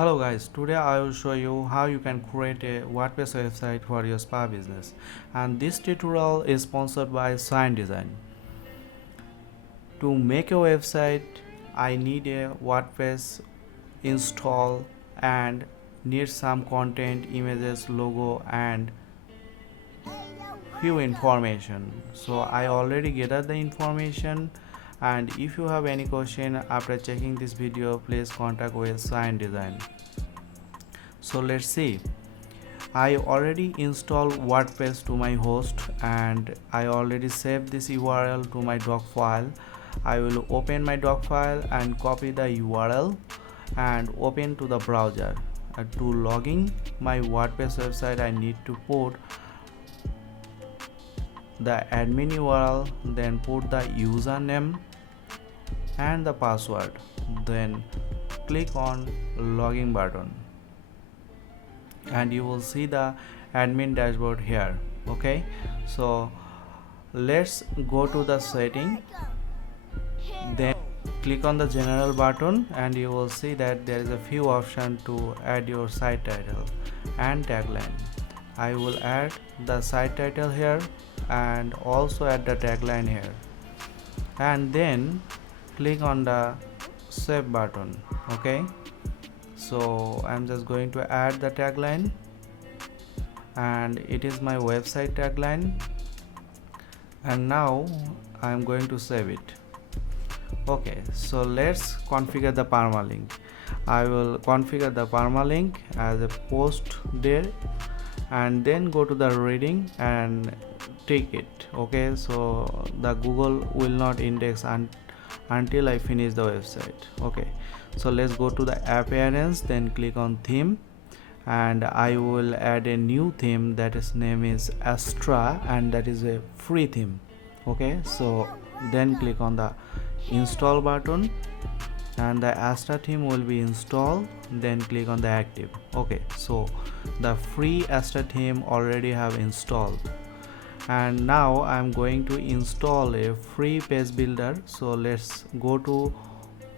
Hello guys, today I will show you how you can create a WordPress website for your spa business, and this tutorial is sponsored by Seyann Design. To make a website, I need a WordPress install and need some content, images, logo and few information. So I already gathered the information, and if you have any question after checking this video, please contact with Seyann Design. So let's see. I already installed WordPress to my host and I already saved this URL to my doc file. I will open my doc file and copy the URL and open to the browser. To logging my WordPress website, I need to put the admin URL, then put the username and the password, then click on login button and you will see the admin dashboard here. Okay, so let's go to the setting, then click on the general button and you will see that there is a few options to add your site title and tagline. I will add the site title here and also add the tagline here, and then click on the save button. Okay, so I'm just going to add the tagline and it is my website tagline, and now I'm going to save it. Okay, so let's configure the permalink. I will configure the permalink as a post there and then go to the reading and take it. Okay, so the Google will not index until I finish the website. Okay, so let's go to the appearance, then click on theme, and I will add a new theme that is name is Astra, and that is a free theme. Okay, so then click on the install button and the Astra theme will be installed, then click on the active. Okay, so the free Astra theme already have installed, and now I'm going to install a free page builder. So let's go to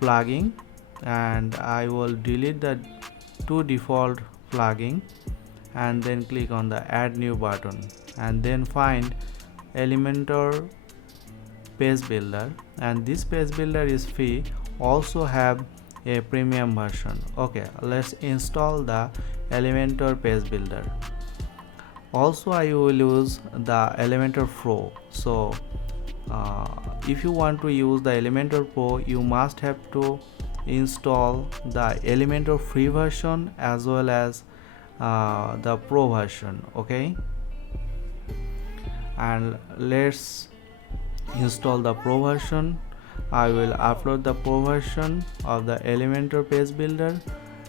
plugin and I will delete the two default plugin and then click on the add new button and then find Elementor page builder, and this page builder is free, also have a premium version. Okay, let's install the Elementor page builder. Also I will use the Elementor Pro. So if you want to use the Elementor Pro, you must have to install the Elementor free version as well as the Pro version. Okay, and let's install the Pro version. I will upload the Pro version of the Elementor page builder,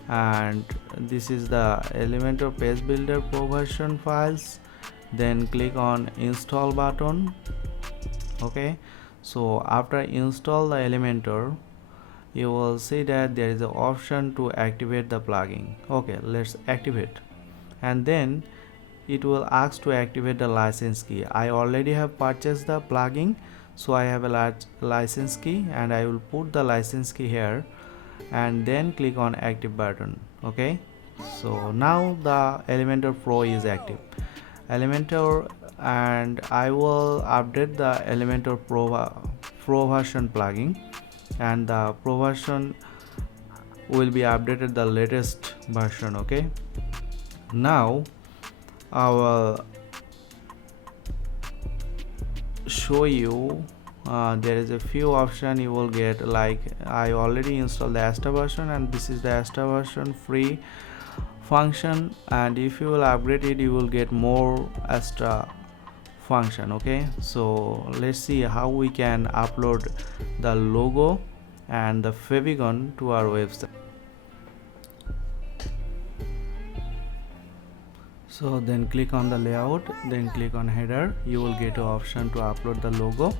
and this is the Elementor page builder Pro version files. Then click on install button. Okay, so after install the Elementor, you will see that there is an option to activate the plugin. Okay, let's activate, and then it will ask to activate the license key. I already have purchased the plugin, so I have a large license key and I will put the license key here and then click on active button. Okay, so now the Elementor Pro is active. Elementor, and I will update the Elementor Pro version plugin, and the Pro version will be updated the latest version. Okay, now I will show you there is a few options you will get. Like I already installed the Astra version, and this is the Astra version free function, and if you will upgrade it, you will get more Astra function. Okay, so let's see how we can upload the logo and the favicon to our website. So then click on the layout, then click on header. You will get an option to upload the logo.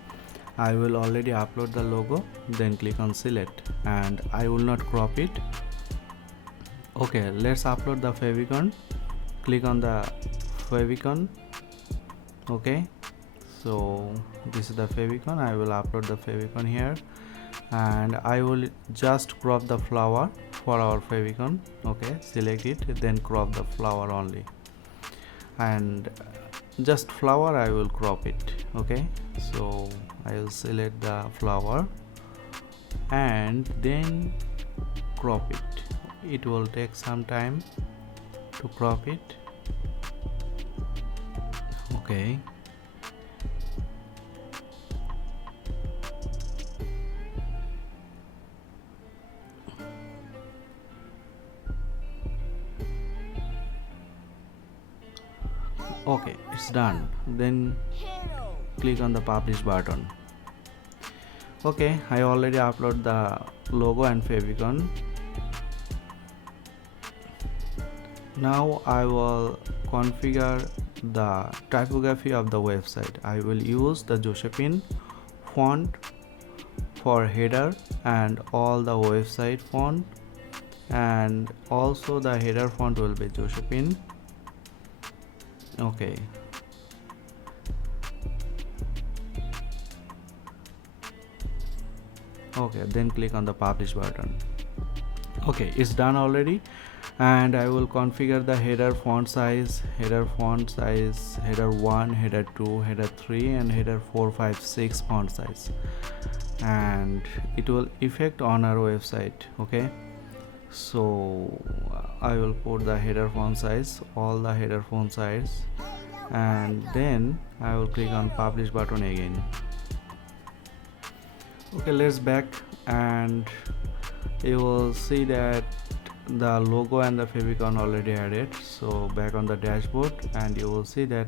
I will already upload the logo, then click on select, and I will not crop it. Okay, let's upload the favicon. Click on the favicon. Okay, so this is the favicon. I will upload the favicon here, and I will just crop the flower for our favicon. Okay, select it, then crop the flower only, and just flower I will crop it. Okay, so I will select the flower and then crop it. It will take some time to crop it. Okay, okay, it's done. Then click on the publish button. Okay, I already upload the logo and favicon. Now I will configure the typography of the website. I will use the Josephine font for header and all the website font, and also the header font will be Josephine. Okay, okay, then click on the publish button. Okay, it's done already, and I will configure the header font size, header 1, header 2, header 3, and header 4, 5, 6 font size, and it will affect on our website. Okay, so I will put the header font size, all the header font size, and then I will click on publish button again. Okay, let's back, and you will see that the logo and the favicon already added. So back on the dashboard, and you will see that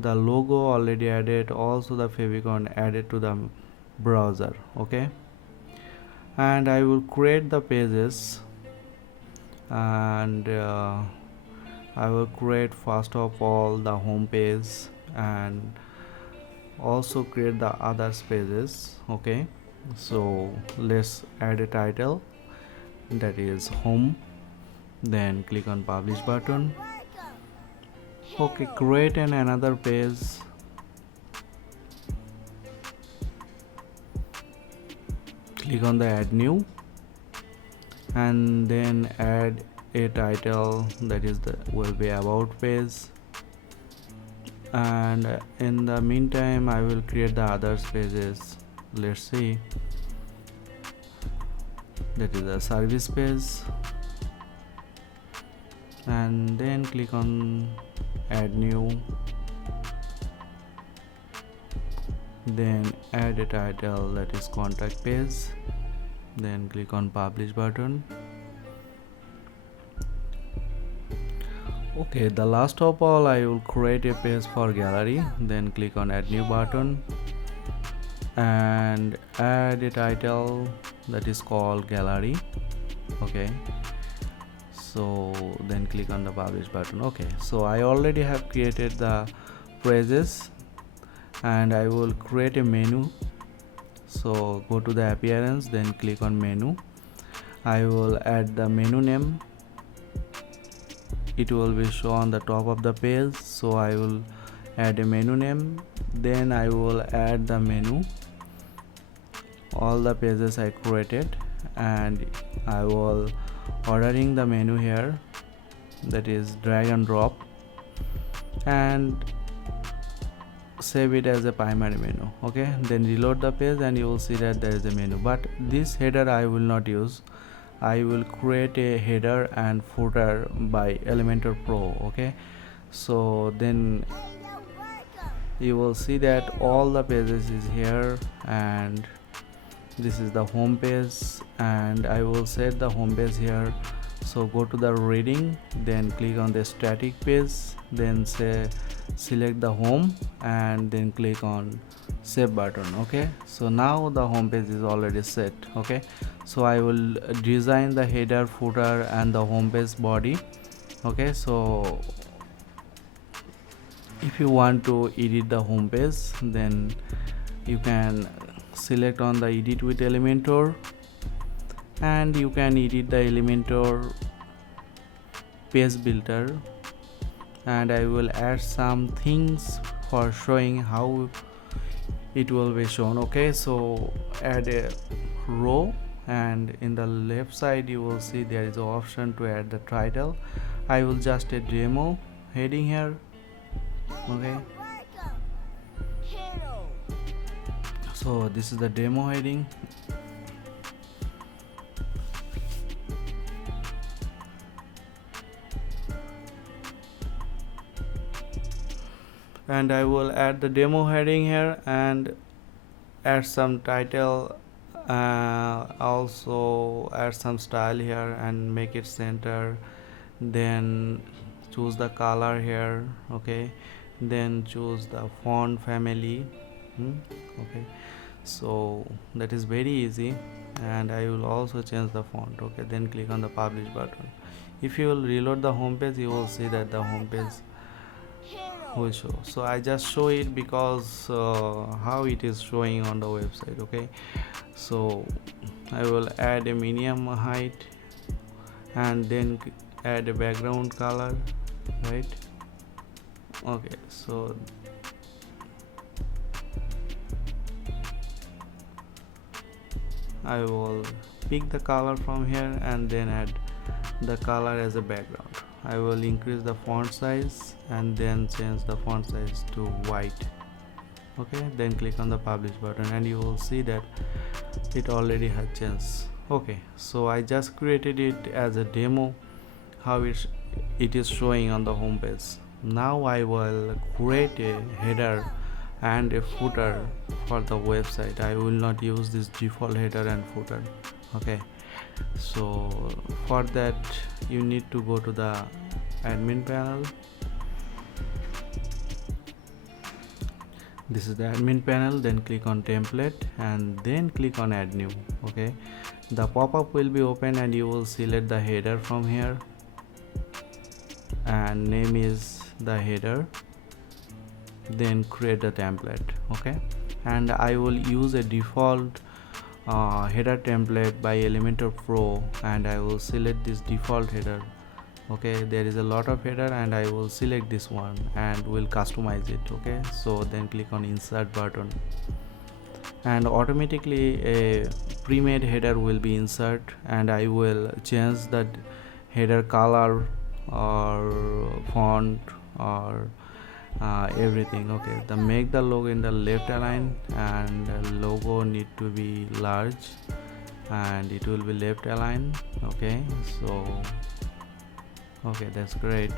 the logo already added, also the favicon added to the browser. Okay, and I will create the pages, and I will create first of all the home page, and also create the others pages. Okay, so let's add a title, that is home, then click on publish button. Okay, create another page, click on the add new, and then add a title, that is the will be about page, and in the meantime I will create the others pages. Let's see, that is the service page, and then click on add new, then add a title, that is contact page, then click on publish button. Okay, the last of all I will create a page for gallery, then click on add new button and add a title that is called gallery. Okay, so then click on the publish button. Okay, so I already have created the pages, and I will create a menu. So go to the appearance, then click on menu. I will add the menu name, it will be shown on the top of the page, so I will add a menu name, then I will add the menu, all the pages I created, and I will ordering the menu here, that is drag and drop, and save it as a primary menu. Okay, then reload the page and you will see that there is a menu, but this header I will not use. I will create a header and footer by Elementor Pro. Okay, so then you will see that all the pages is here, and this is the home page, and I will set the home page here. So go to the reading, then click on the static page, then select the home, and then click on save button. Okay, so now the home page is already set. Okay, so I will design the header, footer, and the home page body. Okay, so if you want to edit the home page, then you can select on the edit with Elementor, and you can edit the Elementor page builder, and I will add some things for showing how it will be shown. Okay, so add a row and in the left side you will see there is an option to add the title. I will just a demo heading here. Okay, so this is the demo heading. And I will add the demo heading here and add some title, also add some style here and make it center, then choose the color here. Okay, then choose the font family. Okay, so that is very easy, and I will also change the font. Okay, then click on the publish button. If you will reload the home page, you will see that the home page will show. So I just show it because how it is showing on the website. Okay, so I will add a medium height and then add a background color, right? Okay, so I will pick the color from here and then add the color as a background. I will increase the font size and then change the font size to white. Okay, then click on the publish button and you will see that it already has changed. Okay, so I just created it as a demo how it is showing on the home page. Now I will create a header and a footer for the website. I will not use this default header and footer. Okay, so for that you need to go to the admin panel. This is the admin panel, then click on template and then click on add new. Okay, the pop-up will be open and you will select the header from here and name is the header, then create the template. Okay, and I will use a default header template by Elementor Pro and I will select this default header. Okay, there is a lot of header and I will select this one and will customize it. Okay, so then click on insert button and automatically a pre-made header will be insert and I will change the header color or font or everything. Okay, the make the logo in the left align and the logo need to be large and it will be left align. Okay, so okay, that's great.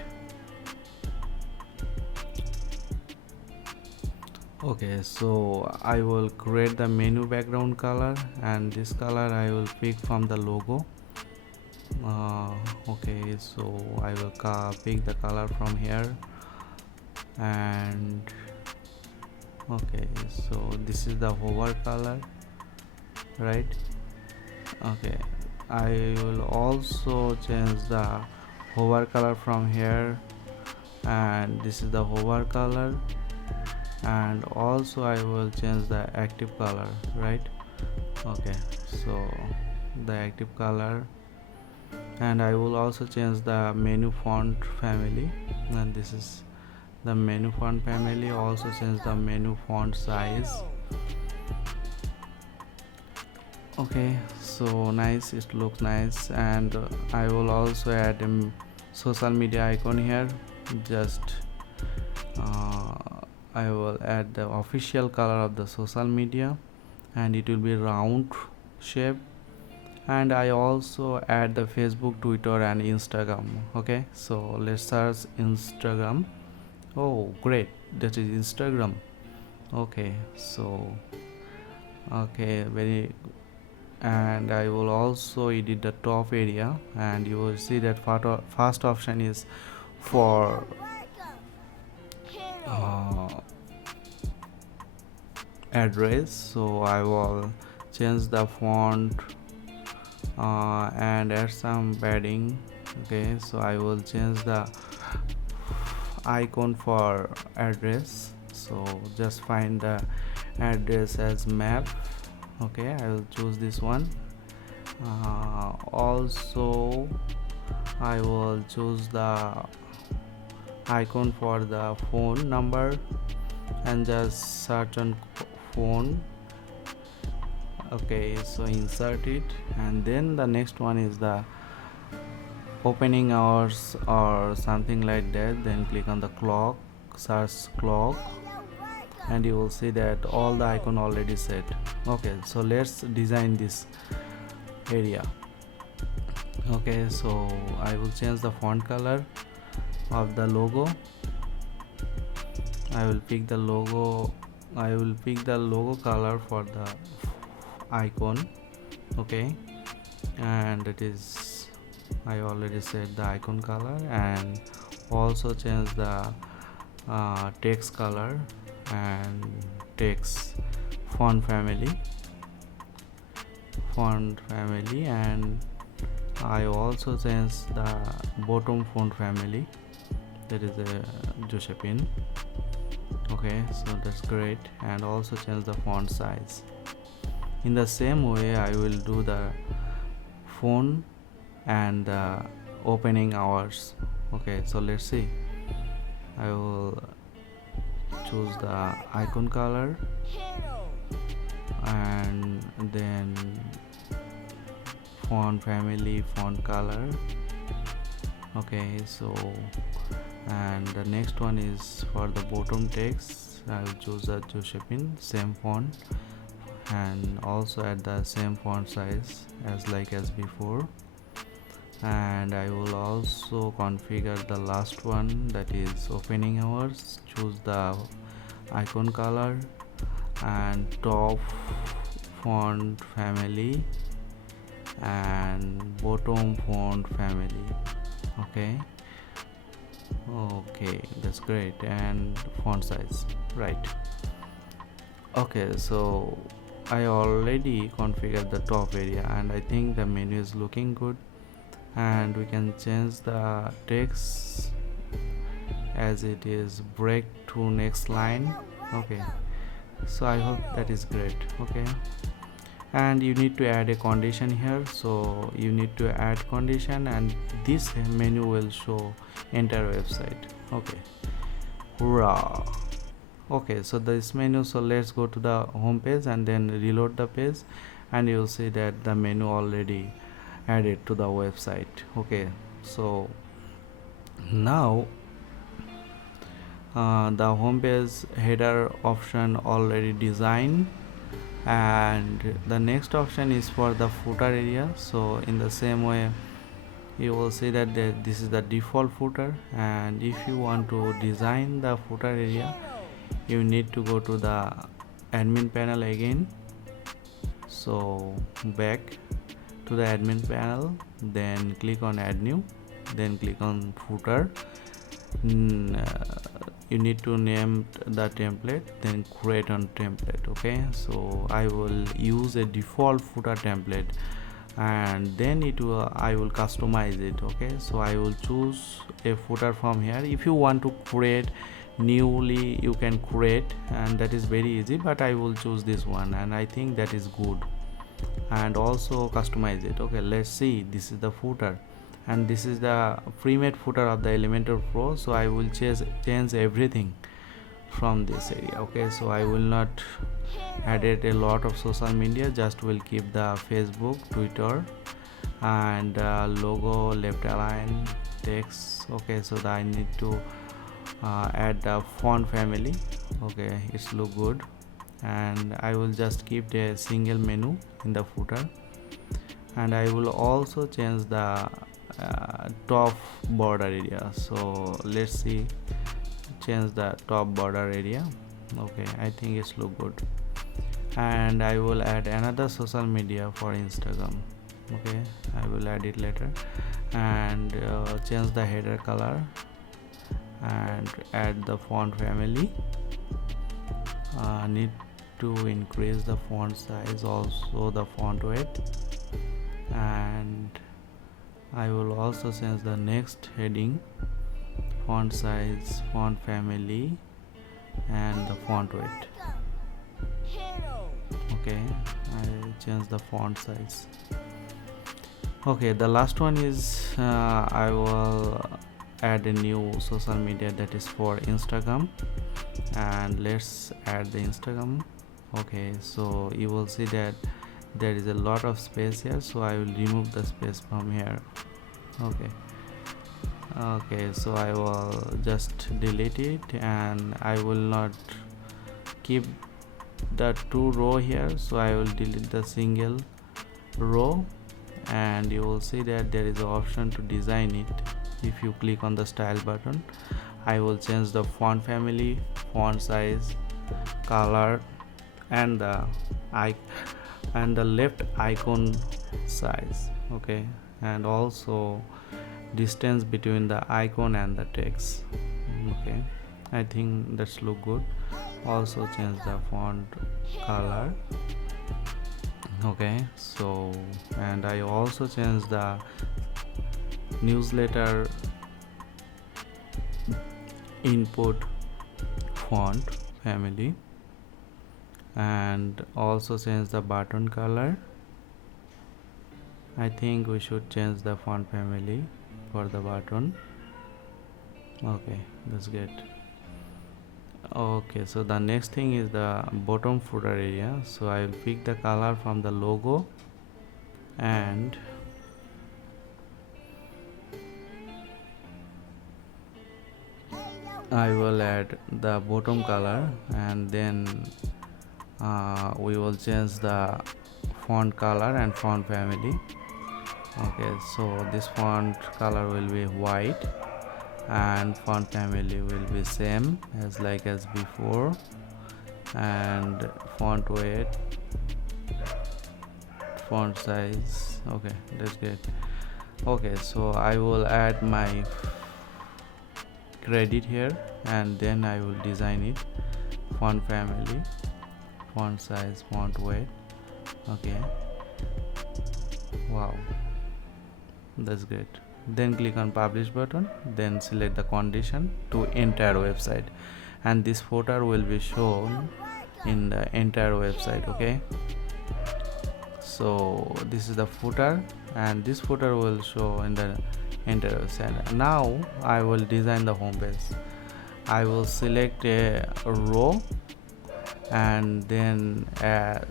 Okay, so I will create the menu background color and this color I will pick from the logo. Okay, so I will pick the color from here and okay, so this is the hover color, right? Okay, I will also change the hover color from here and this is the hover color and also I will change the active color, right? Okay, so the active color, and I will also change the menu font family and this is the menu font family. Also change the menu font size. Okay, so nice, it looks nice. And I will also add a social media icon here. Just I will add the official color of the social media and it will be round shape, and I also add the Facebook, Twitter and Instagram. Okay, so let's search Instagram. Oh great, that is Instagram. Okay, so okay, very, and I will also edit the top area and you will see that first option is for address, so I will change the font and add some padding. Okay, so I will change the icon for address, so just find the address as map. Okay, I will choose this one. Also I will choose the icon for the phone number and just search on phone. Okay, so insert it, and then the next one is the opening hours or something like that. Then click on the clock, search clock, and you will see that all the icon already set. Okay, so let's design this area. Okay, so I will change the font color of the logo. I will pick the logo color for the icon. Okay, and it is, I already set the icon color, and also change the text color and text font family, and I also change the bottom font family, that is a Josephine. Okay, so that's great, and also change the font size. In the same way, I will do the font and the opening hours. Okay, so let's see. I will choose the icon color, and then font family, font color. Okay, so, and the next one is for the bottom text. I will choose the Josephine, same font, and also at the same font size as before. And I will also configure the last one, that is opening hours. Choose the icon color and top font family and bottom font family. Okay, that's great. And font size, right? Okay, so I already configured the top area, and I think the menu is looking good, and we can change the text as it is break to next line. Okay, so I hope that is great. Okay, and you need to add a condition here, so you need to add condition, and this menu will show entire website. Okay, hurrah. Okay, so this menu, so let's go to the home page and then reload the page, and you'll see that the menu already added to the website. Okay, so now the home page header option already designed, and the next option is for the footer area. So in the same way, you will see that this is the default footer, and if you want to design the footer area, you need to go to the admin panel again. So back to the admin panel, then click on add new, then click on footer. You need to name the template, then create on template. Okay, so I will use a default footer template, and then I will customize it. Okay, so I will choose a footer from here. If you want to create newly, you can create, and that is very easy, but I will choose this one, and I think that is good, and also customize it. Okay, let's see. This is the footer, and this is the pre-made footer of the Elementor Pro. So I will change everything from this area. Okay, so I will not added a lot of social media, just will keep the Facebook, Twitter, and logo, left align, text. Okay, so I need to add the font family. Okay, it's look good, and I will just keep a single menu in the footer, and I will also change the top border area. So let's see, change the top border area. Okay, I think it's look good, and I will add another social media for Instagram. Okay, I will add it later, and change the header color and add the font family. Need to increase the font size, also the font weight, and I will also change the next heading, font size, font family, and the font weight. Okay, I change the font size. Okay, the last one is I will add a new social media, that is for Instagram, and let's add the Instagram. Okay, so you will see that there is a lot of space here, so I will remove the space from here. Okay, so I will just delete it, and I will not keep the two row here, so I will delete the single row. And you will see that there is an option to design it. If you click on the style button, I will change the font family, font size, color, and the left icon size. Okay, and also distance between the icon and the text. Okay, I think that's look good. Also change the font color. Okay, so, and I also changed the newsletter input font family, and also change the button color. I think we should change the font family for the button. Okay, that's good. Okay, so the next thing is the bottom footer area. So I will pick the color from the logo, and I will add the bottom color, and then we will change the font color and font family. Okay, so this font color will be white, and font family will be same as before, and font weight, font size. Okay, that's good. Okay, so I will add my credit here, and then I will design it. Font family, font size, font weight. Okay, wow, that's great. Then click on publish button, then select the condition to entire website, and this footer will be shown in the entire website. Okay, so this is the footer, and this footer will show in the entire website. Now I will design the home page. I will select a row, and then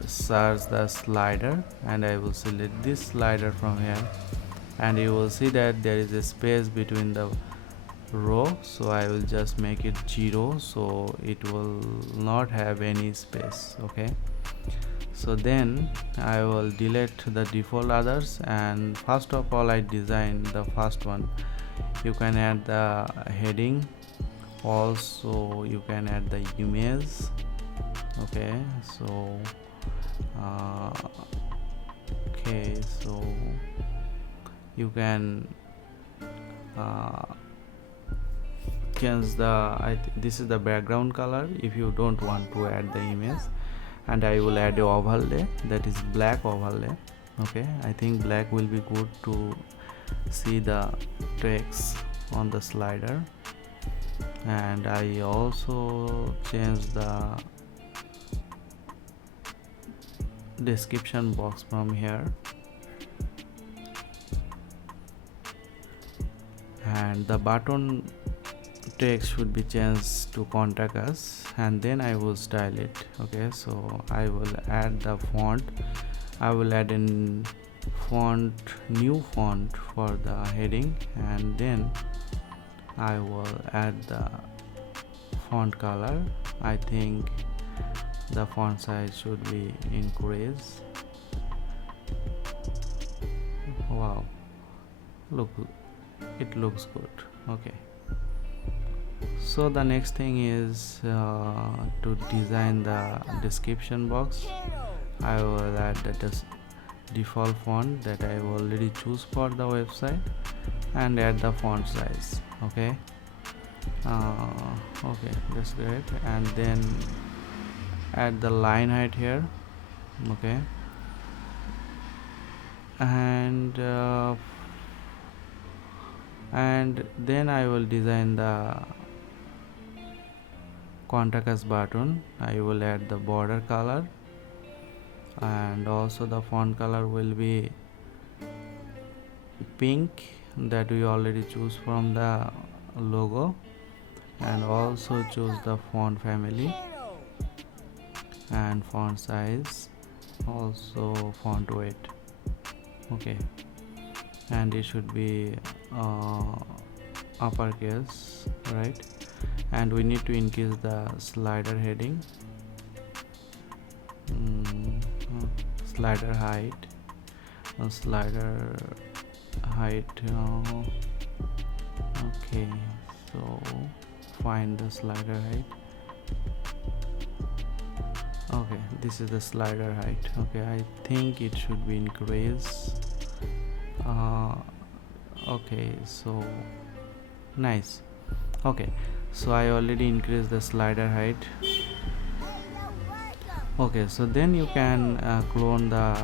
search the slider, and I will select this slider from here, and you will see that there is a space between the row, so I will just make it 0, so it will not have any space. Okay, so then I will delete the default others, and first of all I design the first one. You can add the heading, also you can add the image. Okay, so okay, so you can change the this is the background color if you don't want to add the image, and I will add a overlay, that is black overlay. Okay, I think black will be good to see the text on the slider, and I also change the description box from here, and the button text should be changed to contact us, and then I will style it. Okay, so I will add the font. I will add a new font for the heading, and then I will add the font color. I think the font size should be increased. Wow, look, it looks good. Okay, so the next thing is to design the description box. I will add the default font that I have already choose for the website, and add the font size. Okay, okay, that's great. And then add the line height here. Okay, and then I will design the contact us button. I will add the border color, and also the font color will be pink that we already choose from the logo, and also choose the font family and font size, also font weight. Okay, and it should be uppercase, right? And we need to increase the slider heading, slider height, slider height. Okay, so find the slider height. Okay, this is the slider height. Okay, I think it should be increased. Okay, so nice. Okay, so I already increased the slider height. Okay, so then you can clone the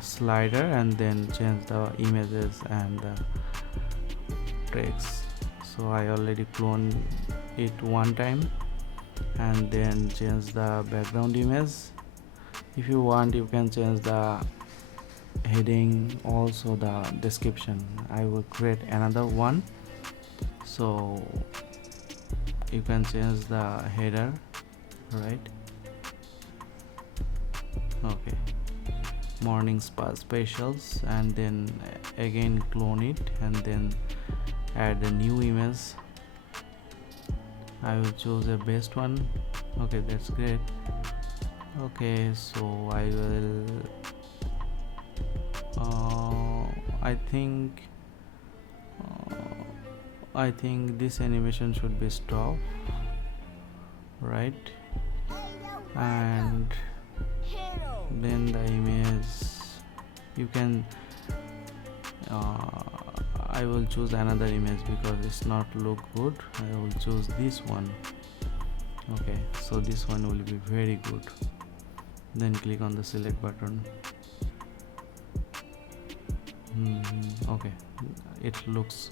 slider and then change the images and the text. So I already cloned it one time and then change the background image. If you want, you can change the heading, also the description. I will create another one, so you can change the header, right? Okay, morning spa specials, and then again clone it and then add a new image. I will choose the best one. Okay, that's great. Okay, so I will I think this animation should be stopped, right? And then the image, you can I will choose another image because it's not look good. I will choose this one. Okay, so this one will be very good. Then click on the select button. Okay, it looks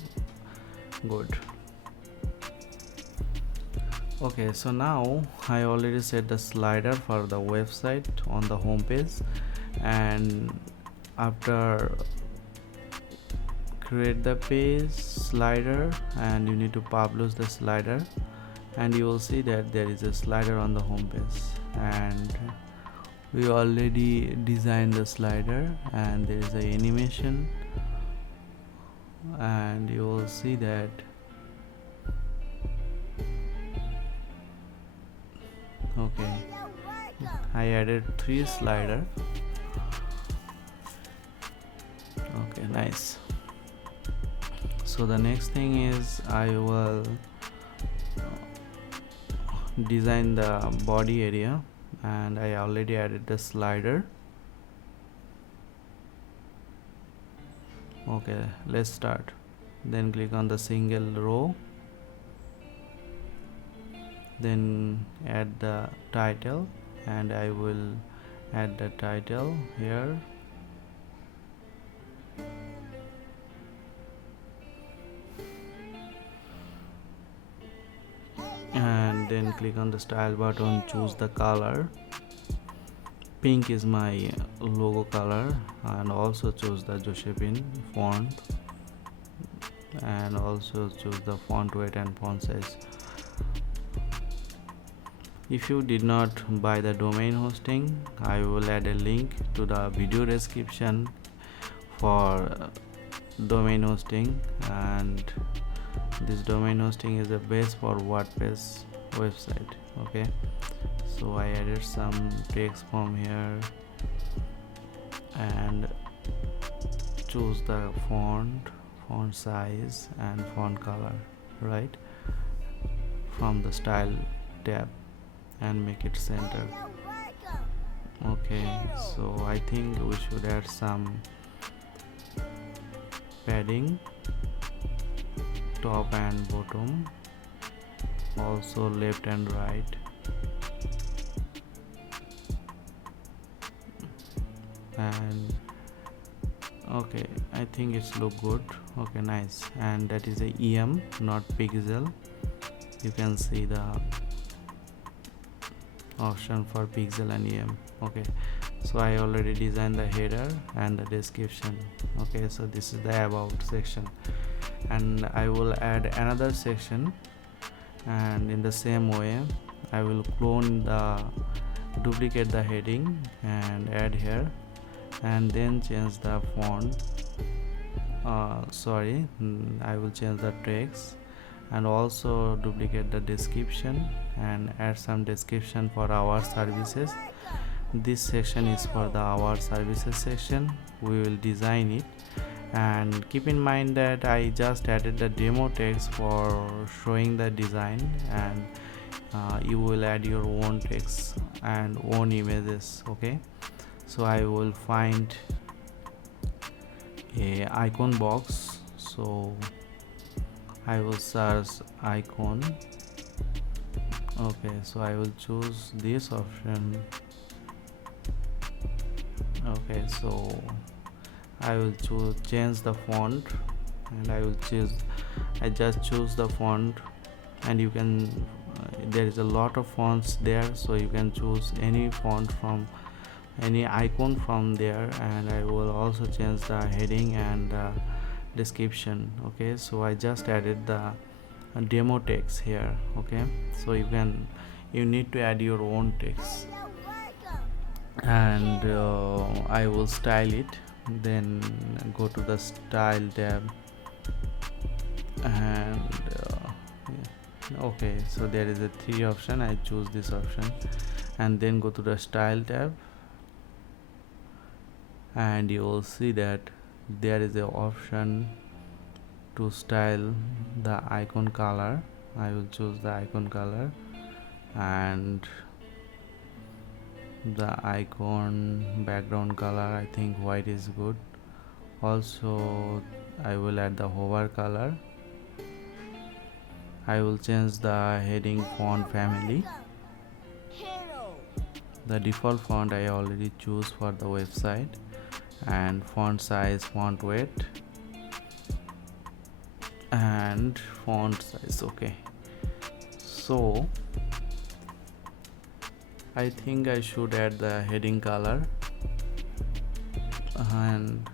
good. Okay, so now I already set the slider for the website on the home page, and after create the page slider, and you need to publish the slider, and you will see that there is a slider on the home page, and we already designed the slider, and there is a animation, and you will see that okay, I added 3 slider. Okay, nice. So the next thing is I will design the body area, and I already added the slider. Okay, let's start. Then click on the single row, then add the title, and I will add the title here. And then click on the style button, choose the color. Pink is my logo color, and also choose the Josephine font, and also choose the font weight and font size. If you did not buy the domain hosting, I will add a link to the video description for domain hosting, and this domain hosting is the best for WordPress website. Okay, so I added some text from here and choose the font size and font color, right, from the style tab, and make it center. Okay, so I think we should add some padding, top and bottom, also left and right, and okay, I think it's look good. Okay, nice. And that is a EM, not pixel. You can see the option for pixel and EM. Okay, so I already designed the header and the description. Okay, so this is the about section, and I will add another section, and in the same way I will clone the duplicate the heading and add here, and then change the font. I will change the text, and also duplicate the description and add some description for our services. This section is for the our services section. We will design it, and keep in mind that I just added the demo text for showing the design, and you will add your own text and own images. Okay, so I will find a icon box, so I will search icon. Okay, so I will choose this option. Okay, so I will change the font, and I just choose the font, and you can there is a lot of fonts there, so you can choose any font from any icon from there. And I will also change the heading and description. Okay, so I just added the demo text here. Okay, so you need to add your own text, and I will style it. Then go to the style tab, and okay, so there is a 3 option. I choose this option, and then go to the style tab, and you will see that there is an option to style the icon color. I will choose the icon color, and the icon background color, I think white is good. Also I will add the hover color. I will change the heading font family. The default font I already choose for the website, and font size, font weight, and font size. Okay, so I think I should add the heading color, and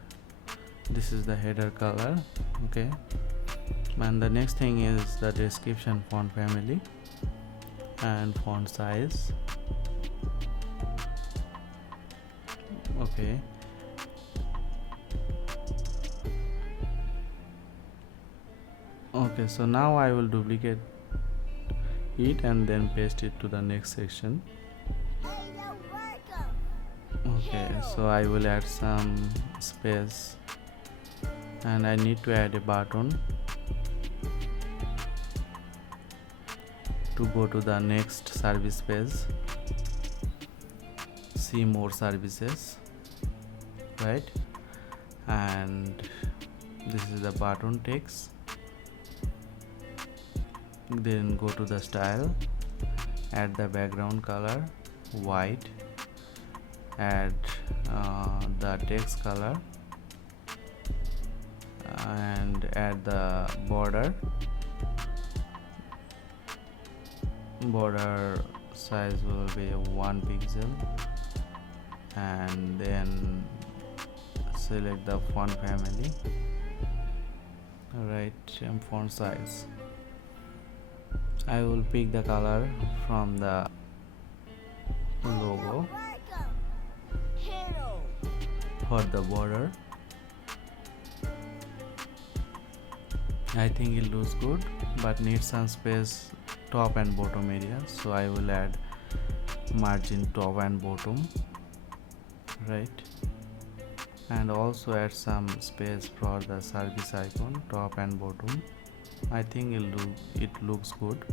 this is the header color. Okay, and the next thing is the description font family and font size. Okay, so now I will duplicate it and then paste it to the next section. Okay, so I will add some space, and I need to add a button to go to the next service page. See more services, right? And this is the button text. Then go to the style, add the background color white, add the text color, and add the border size will be 1 pixel, and then select the font family, right, and font size. I will pick the color from the logo for the border. I think it looks good, but needs some space top and bottom area, so I will add margin top and bottom, right, and also add some space for the service icon top and bottom. I think it looks good.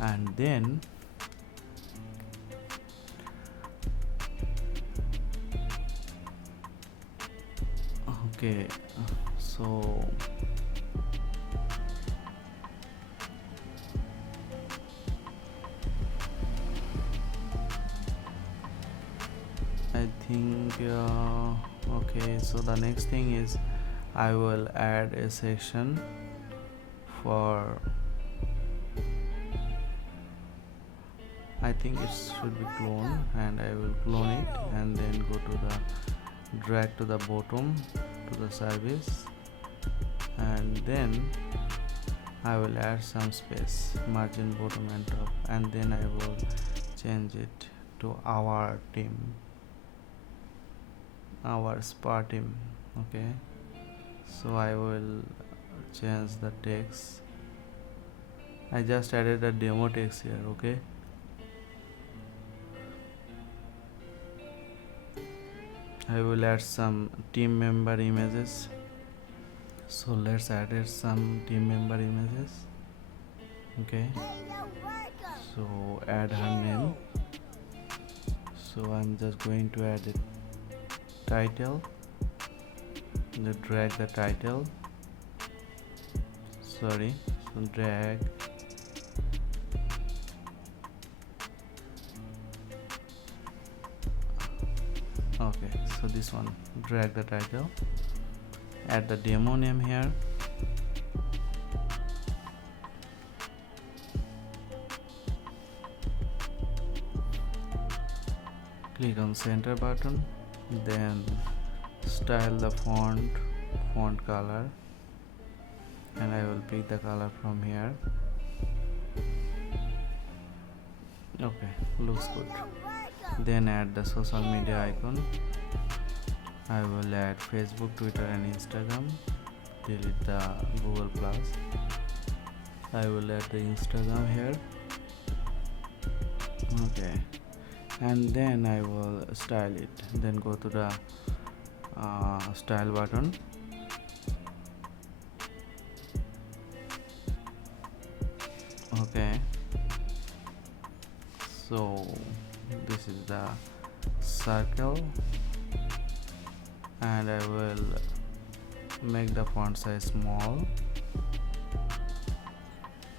And then okay, so I think okay, so the next thing is I will add a section for, I think it should be clone, and I will clone it and then go to the drag to the bottom to the service, and then I will add some space, margin bottom and top, and then I will change it to our team, our spa team. Okay, so I will change the text. I just added a demo text here. Okay, I will add some team member images. So let's add some team member images. Okay, so add her name. So I'm just going to add a title. Drag the title. Sorry, so drag. Okay, so this one, drag the title, add the demo name here. Click on center button, then style the font color, and I will pick the color from here. Okay, looks good. Then add the social media icon. I will add Facebook, Twitter and Instagram. Delete the Google Plus. I will add the Instagram here. Okay, and then I will style it. Then go to the style button. Okay, so this is the circle, and I will make the font size small,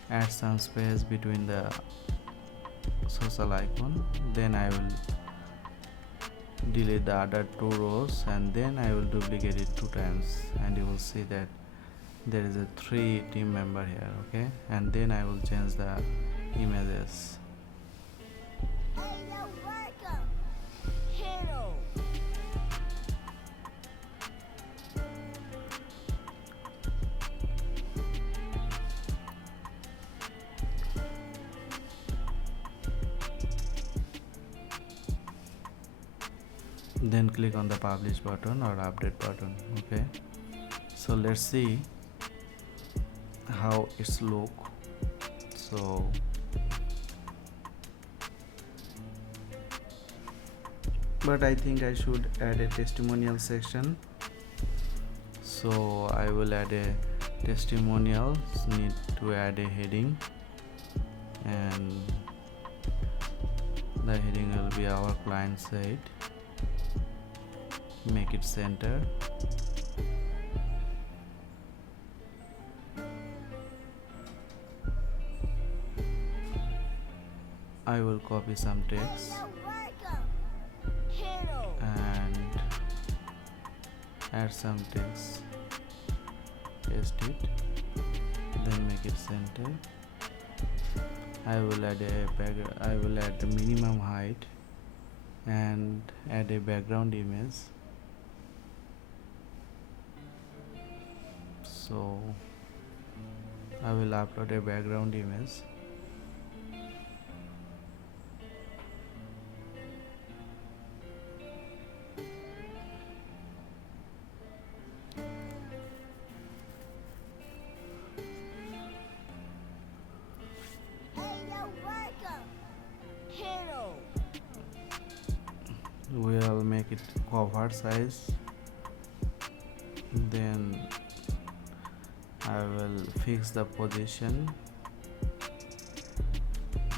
add some space between the social icon, then I will delete the other two rows, and then I will duplicate it 2 times, and you will see that there is a 3 team member here. Okay, and then I will change the images. Then click on the publish button or update button. Okay, so let's see how it's look. So but I think I should add a testimonial section, so I will add a testimonial. Need to add a heading, and the heading will be our client side. Make it center. I will copy some text and add some text, paste it, then make it center. I will add the minimum height and add a background image. So I will upload a background image. We'll make it cover size, then I will fix the position.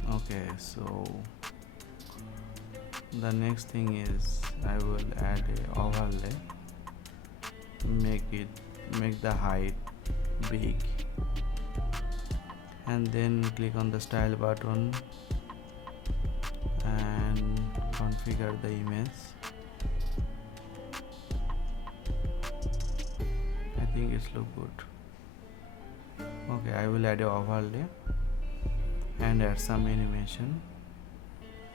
Okay, so the next thing is I will add a overlay, make the height big, and then click on the style button and configure the image. I think it's look good. Okay, I will add a overlay and add some animation,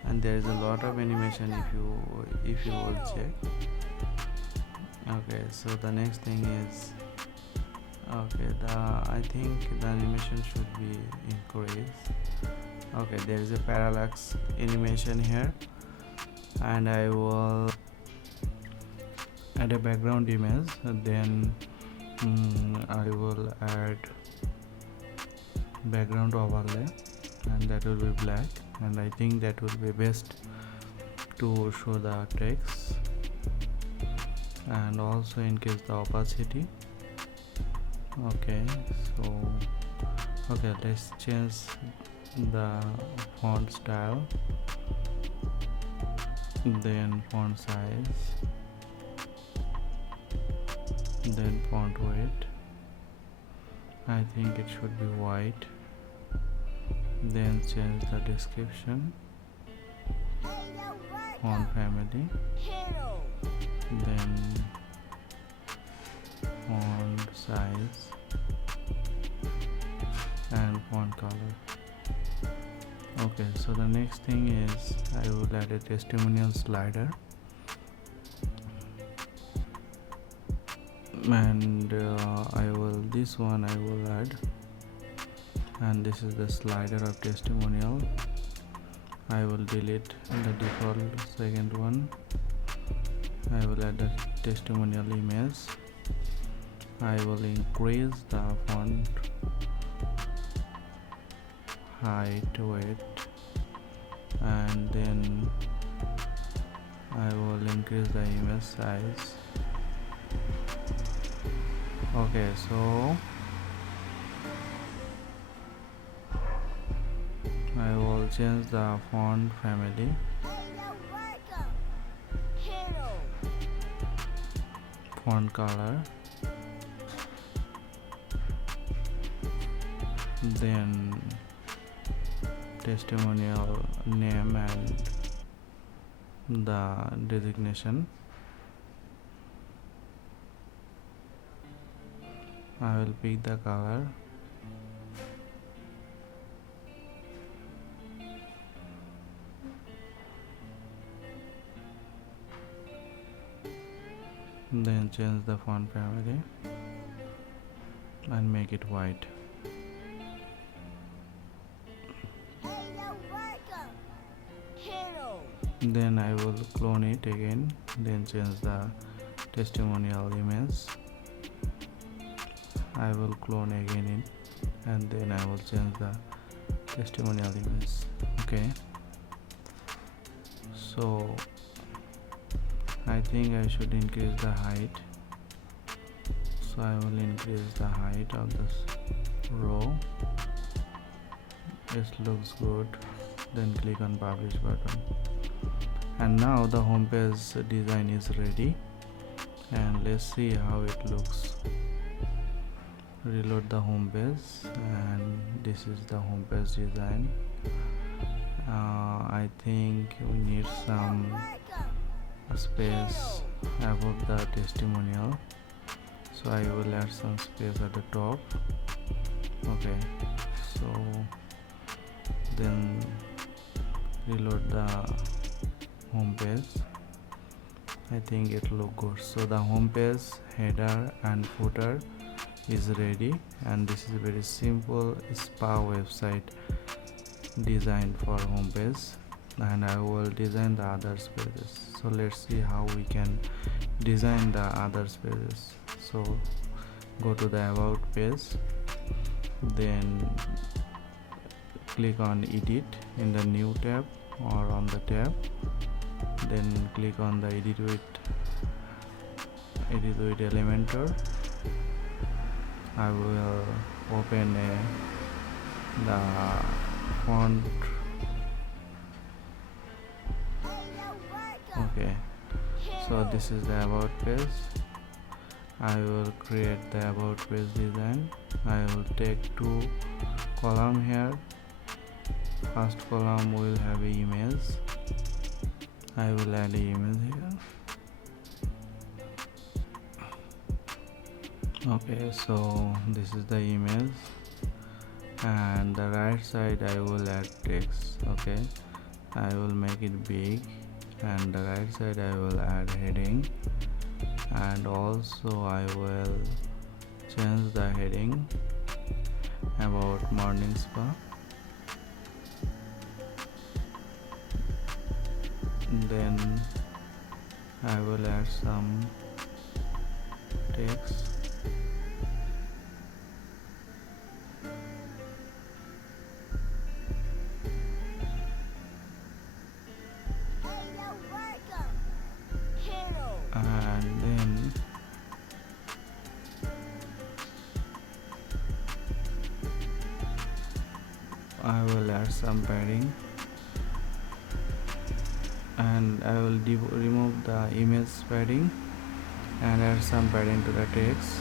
and there is a lot of animation if you will check. Okay, so the next thing is Okay, I think the animation should be increased. Okay, there is a parallax animation here, and I will add a background image, and then I will add background overlay, and that will be black, and I think that will be best to show the text, and also increase the opacity. Okay, so okay, let's change the font style, then font size, then font weight. I think it should be white. Then change the description, font family, then font size and font color. Okay, so the next thing is I will add a testimonial slider, and this one I will add, and this is the slider of testimonial. I will delete the default second one. I will add the testimonial image. I will increase the font height, weight, and then I will increase the image size. Okay, so I will change the font family, font color, then testimonial name and the designation. I will pick the color, then change the font family and make it white. Then I will clone it again, then change the testimonial image. I will clone again it, and then I will change the testimonial image. Okay, so I think I should increase the height, so I will increase the height of this row. It looks good. Then click on publish button, and now the home page design is ready, and let's see how it looks. Reload the home page, and this is the home page design. I think we need some space above the testimonial, so I will add some space at the top. Okay, so then reload the home page. I think it look good. So the home page, header and footer is ready, and this is a very simple spa website designed for home page, and I will design the other pages. So let's see how we can design the other pages. So go to the about page, then click on edit in the new tab or on the tab, then click on the edit with Elementor. I will open the font. Okay, so this is the about page. I will create the about page design. I will take two column here. First column will have an image. I will add an image here. Okay, so this is the image, and the right side I will add text. Okay, I will make it big, and the right side I will add heading, and also I will change the heading about morning spa. Then I will add some text. And then I will add some padding, and I will remove the image padding and add some padding to the text.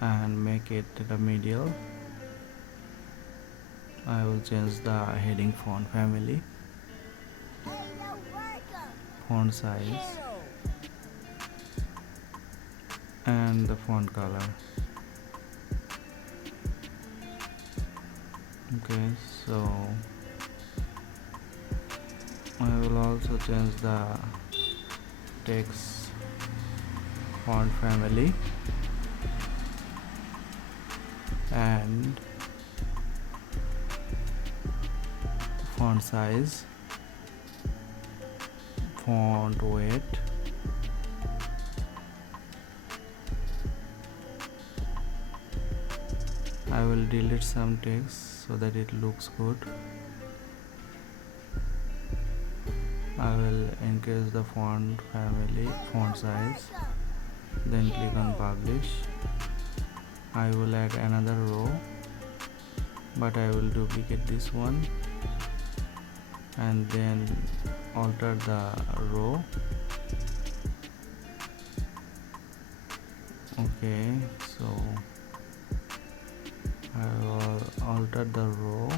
And make it the medial. I will change the heading font family, font size, and the font color. Okay, so I will also change the text font family and font size, font weight, I will delete some text so that it looks good. I will increase the font family, font size, then click on publish. I will add another row, but I will duplicate this one and then alter the row. Okay, so I will alter the row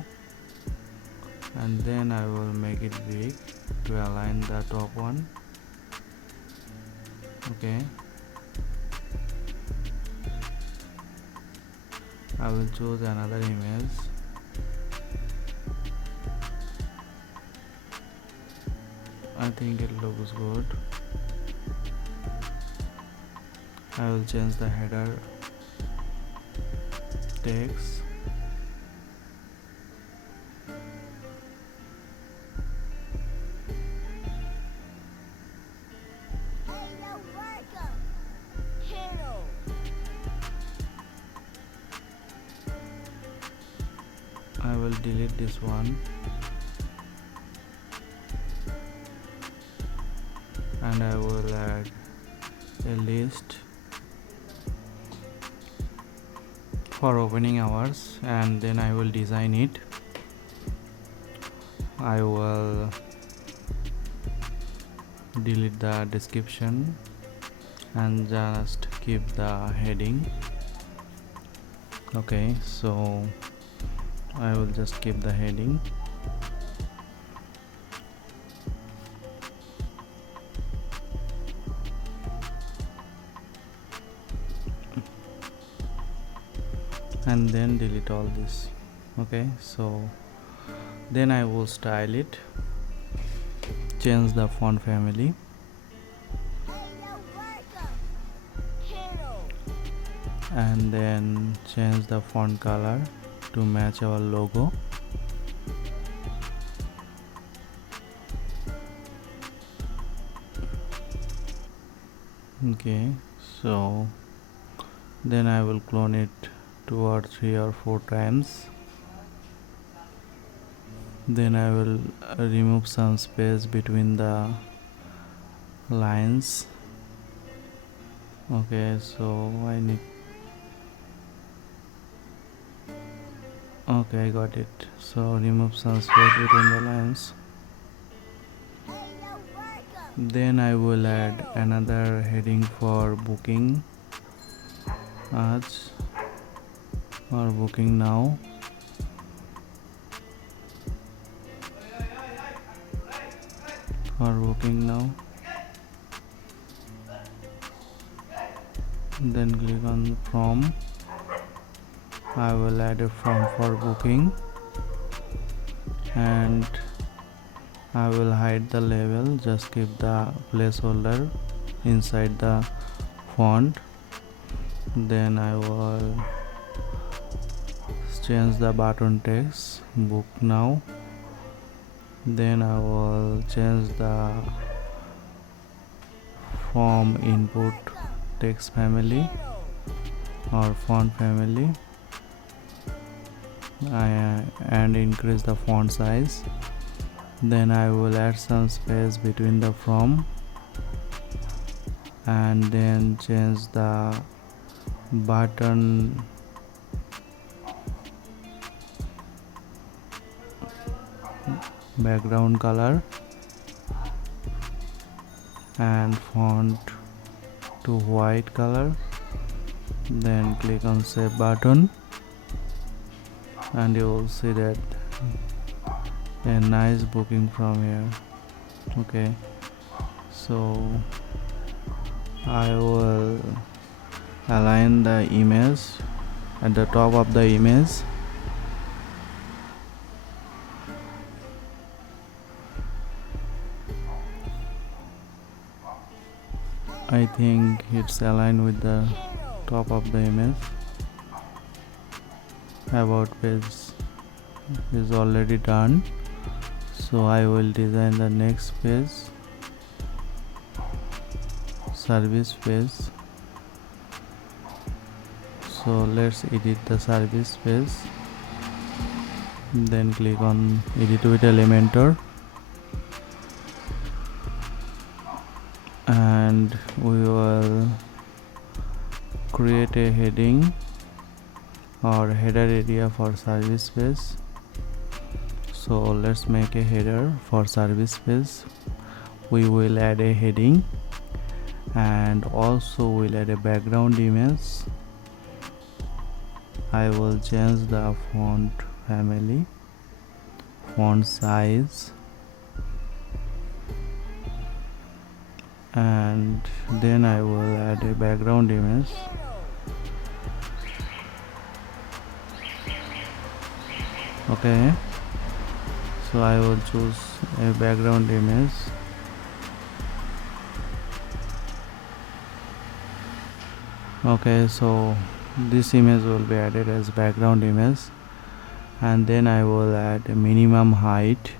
and then I will make it big to align the top one. Okay, I will choose another image. I think it looks good. I will change the header text. I will delete this one and I will add a list for opening hours, and then I will design it. I will delete the description and just keep the heading. Okay, so I will just keep the heading. And then delete all this. Okay, so then I will style it, change the font family, and then change the font color to match our logo. Okay, so then I will clone it 2 or 3 or 4 times. Then I will remove some space between the lines. Okay, so I need, okay, I got it. So remove some space between the lines. Then I will add another heading for booking as or booking now. For booking now, then click on from I will add a form for booking, and I will hide the label, just keep the placeholder inside the font. Then I will change the button text book now. Then I will change the form input text family or font family, and increase the font size. Then I will add some space between the from, and then change the button background color and font to white color. Then click on save button, and you will see that a nice booking from here. Okay, so I will align the image at the top of the image. I think it's aligned with the top of the image. About page is already done, so I will design the next page, service page. So let's edit the service page. Then click on edit with Elementor, and we will create a heading or header area for service page. So let's make a header for service page. We will add a heading, and also we'll add a background image. I will change the font family, font size, and then I will add a background image. Okay, so I will choose a background image. Okay, so this image will be added as background image, and then I will add a minimum height.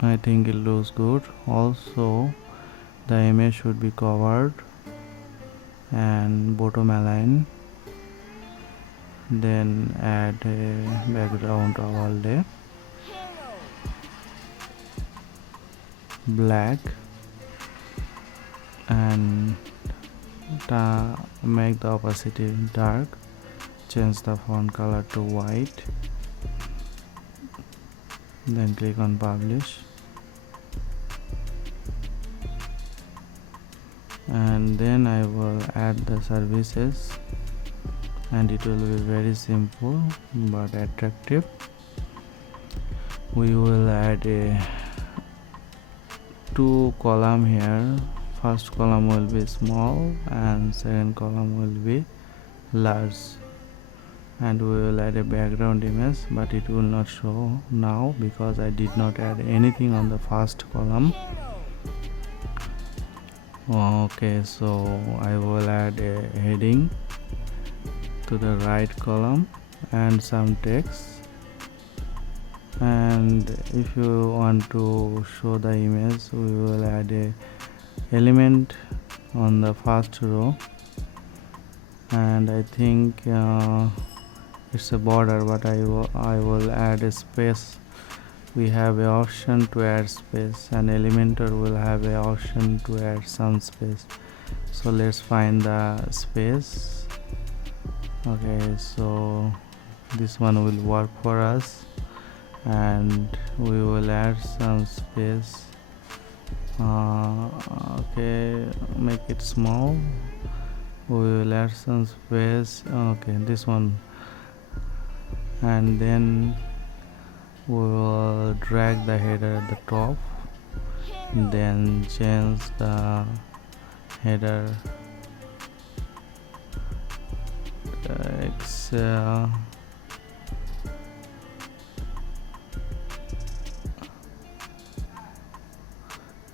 I think it looks good. Also the image should be covered and bottom align. Then add a background overlay, black, and make the opacity dark. Change the font color to white. Then click on publish, and then I will add the services, and it will be very simple but attractive. We will add a 2 column here. First column will be small and second column will be large, and we will add a background image, but it will not show now because I did not add anything on the first column. Okay, so I will add a heading to the right column and some text. And if you want to show the image, we will add a element on the first row, and I think it's a border, but I will add a space. We have an option to add space, and Elementor will have an option to add some space. So let's find the space. Okay, so this one will work for us, and we will add some space. Okay, make it small. We will add some space. Okay, this one, and then we will drag the header at the top, then change the header Excel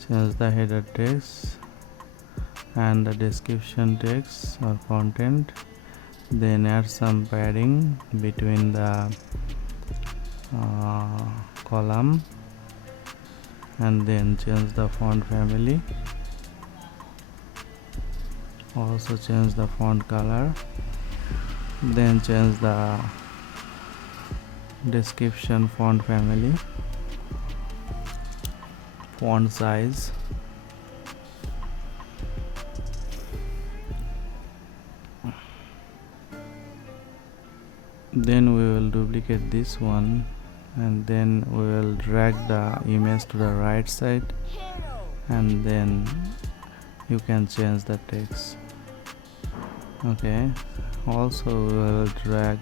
change the header text and the description text or content, then add some padding between the column, and then change the font family, also change the font color, then change the description font family, font size, then we will duplicate this one, and then we will drag the image to the right side, and then you can change the text. Okay, also we will drag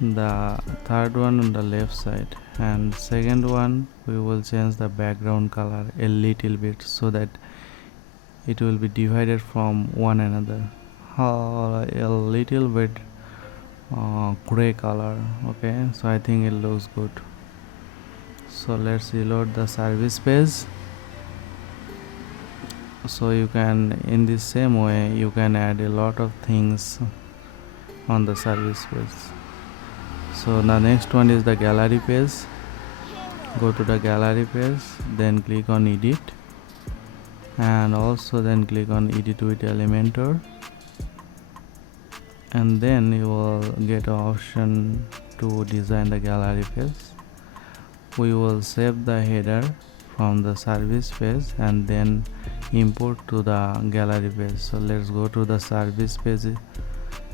the third one on the left side, and second one we will change the background color a little bit so that it will be divided from one another, a little bit gray color. Okay, so I think it looks good. So let's reload the service page. So you can, in the same way, you can add a lot of things on the service page. So the next one is the gallery page. Go to the gallery page, then click on edit, and also then click on edit with Elementor, and then you will get an option to design the gallery page. We will save the header from the service page and then import to the gallery page. So let's go to the service page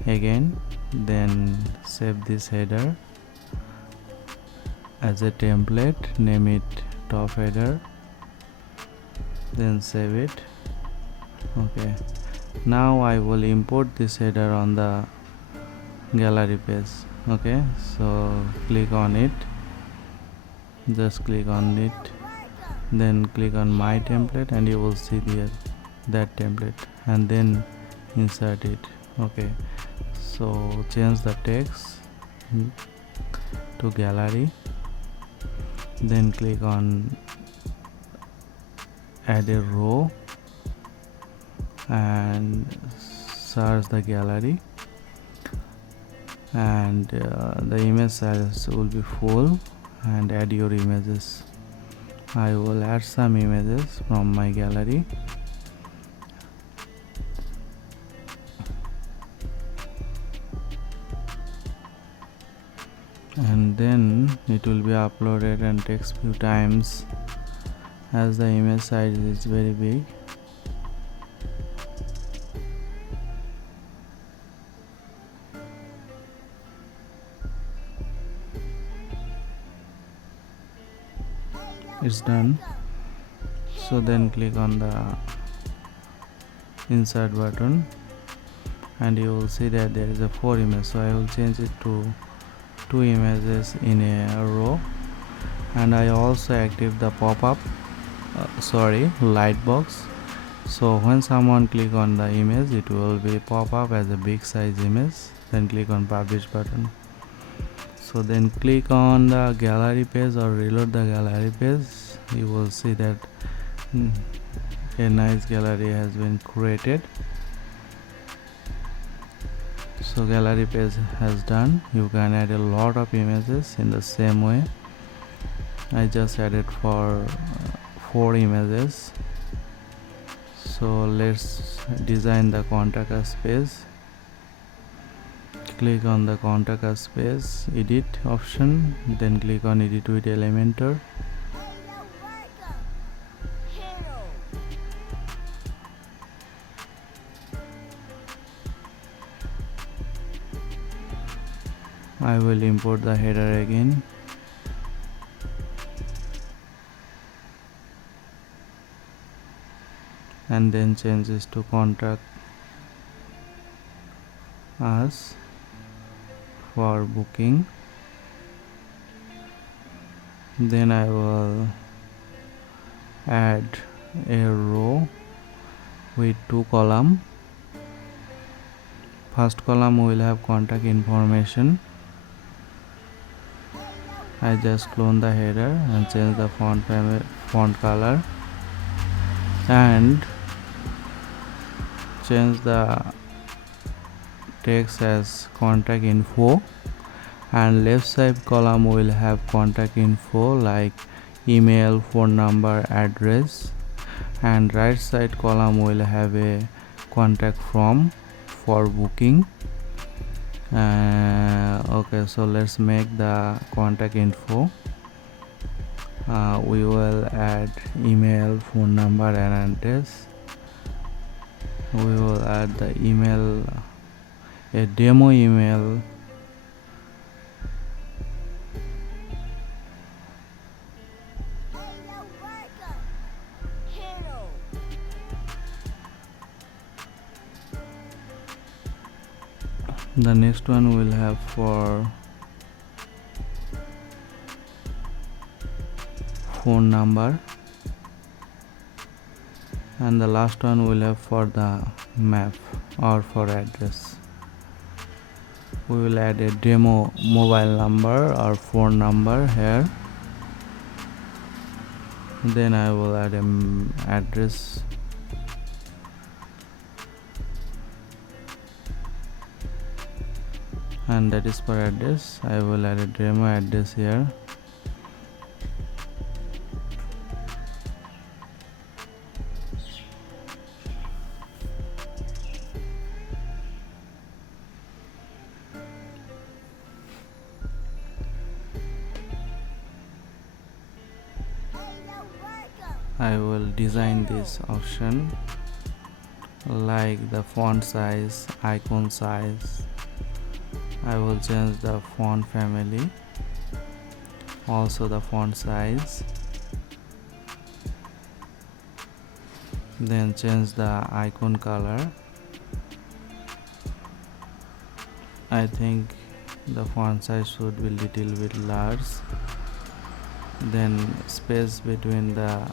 again, then save this header as a template, name it top header, then save it. Okay, now I will import this header on the gallery page. Okay, so click on it, just click on it, then click on my template, and you will see there that template, and then insert it. Okay, so change the text to gallery, then click on add a row and search the gallery, and the image size will be full, and add your images. I will add some images from my gallery. And then it will be uploaded and takes few times as the image size is very big. It's done. So then click on the insert button, and you will see that there is a 4 image. So I will change it to 2 images in a row, and I also active the pop-up light box. So when someone click on the image, it will be pop up as a big size image. Then click on publish button. So then click on the gallery page or reload the gallery page. You will see that a nice gallery has been created. So gallery page has done. You can add a lot of images in the same way. I just added for 4 images. So let's design the contact us page. Click on the contact us page, edit option, then click on edit with Elementor. I will import the header again. And then change this to contact us for booking. Then I will add a row with two columns. First column will have contact information. I just clone the header and change the font color and change the text as contact info, and left side column will have contact info like email, phone number, address, and right side column will have a contact form for booking. Okay, so let's make the contact info. We will add email, phone number, and address. We will add the email, a demo email, the next one will have for phone number, and the last one will have for the map or for address. We will add a demo mobile number or phone number here. Then I will add an address. And that is for address. I will add a demo address here. I will design this option like the font size, icon size. I will change the font family, also the font size, then change the icon color. I think the font size should be little bit large. Then space between the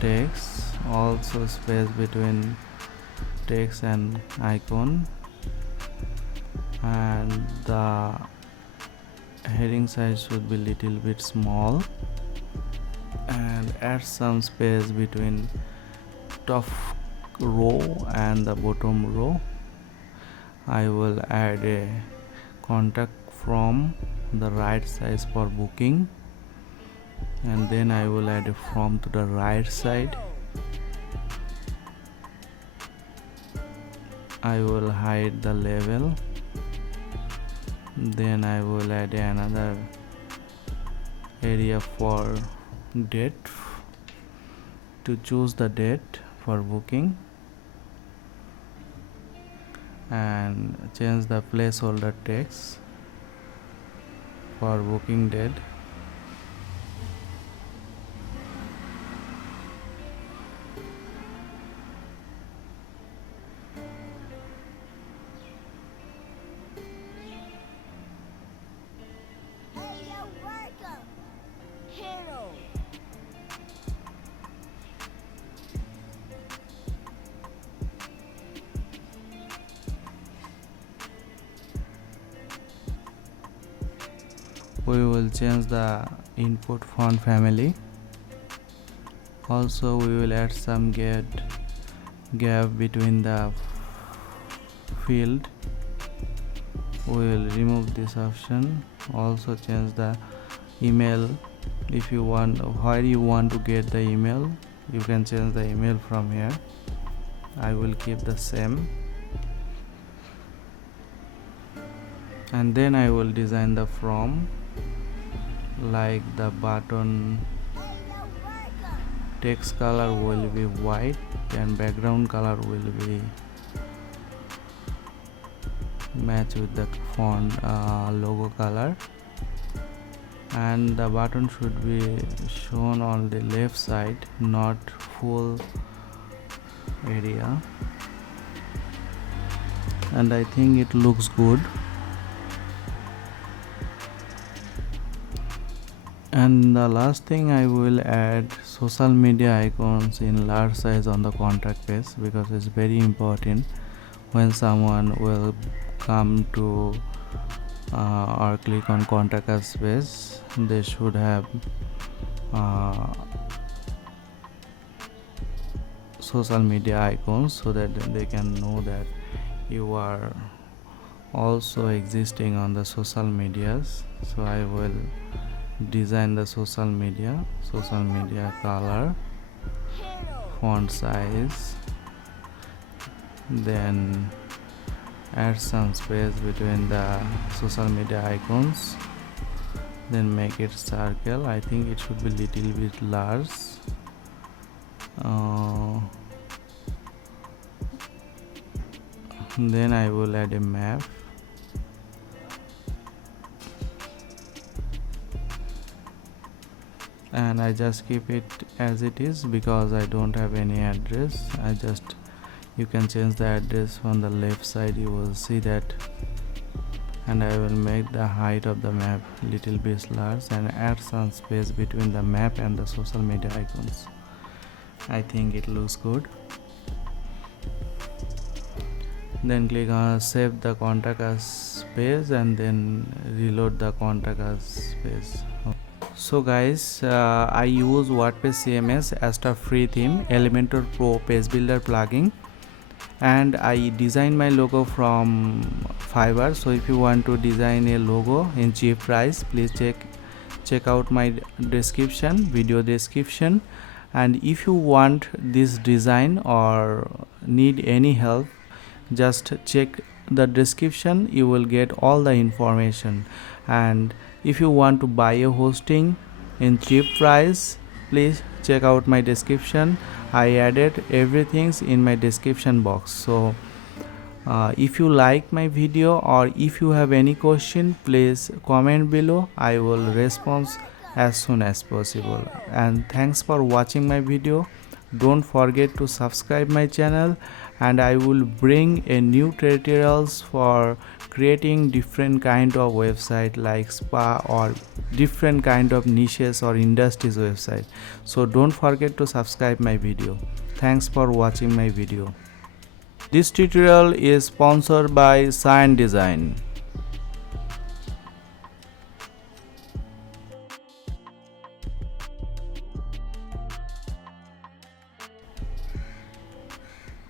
text, also space between text and icon, and the heading size should be little bit small, and add some space between top row and the bottom row. I will add a contact from the right size for booking, and then I will add a from to the right side. I will hide the label. Then I will add another area for date to choose the date for booking, and change the placeholder text for booking date. We will change the input font family. Also we will add some gap between the field. We will remove this option. Also change the email. If you want, where you want to get the email, you can change the email from here. I will keep the same, and then I will design the from, like the button text color will be white and background color will be match with the font logo color, and the button should be shown on the left side, not full area, and I think it looks good. And the last thing I will add social media icons in large size on the contact page, because it's very important when someone will come to or click on contact us page. They should have social media icons, so that they can know that you are also existing on the social medias. So I will design the social media color, font size, then add some space between the social media icons, then make it circle. I think it should be little bit large. Then I will add a map, and I just keep it as it is because I don't have any address. You can change the address from the left side, you will see that. And I will make the height of the map little bit large and add some space between the map and the social media icons. I think it looks good. Then click on save the contact us page and then reload the contact us page. So guys, I use WordPress CMS as the free theme, Elementor Pro page builder plugin, and I design my logo from Fiverr. So if you want to design a logo in cheap price, please check out my video description. And if you want this design or need any help, just check the description, you will get all the information. And if you want to buy a hosting in cheap price, please check out my description. I added everything in my description box. So if you like my video or if you have any question, please comment below. I will respond as soon as possible. And thanks for watching my video. Don't forget to subscribe my channel, and I will bring a new tutorials for creating different kind of website like spa or different kind of niches or industries website. So don't forget to subscribe my video. Thanks for watching my video. This tutorial is sponsored by Seyann Design.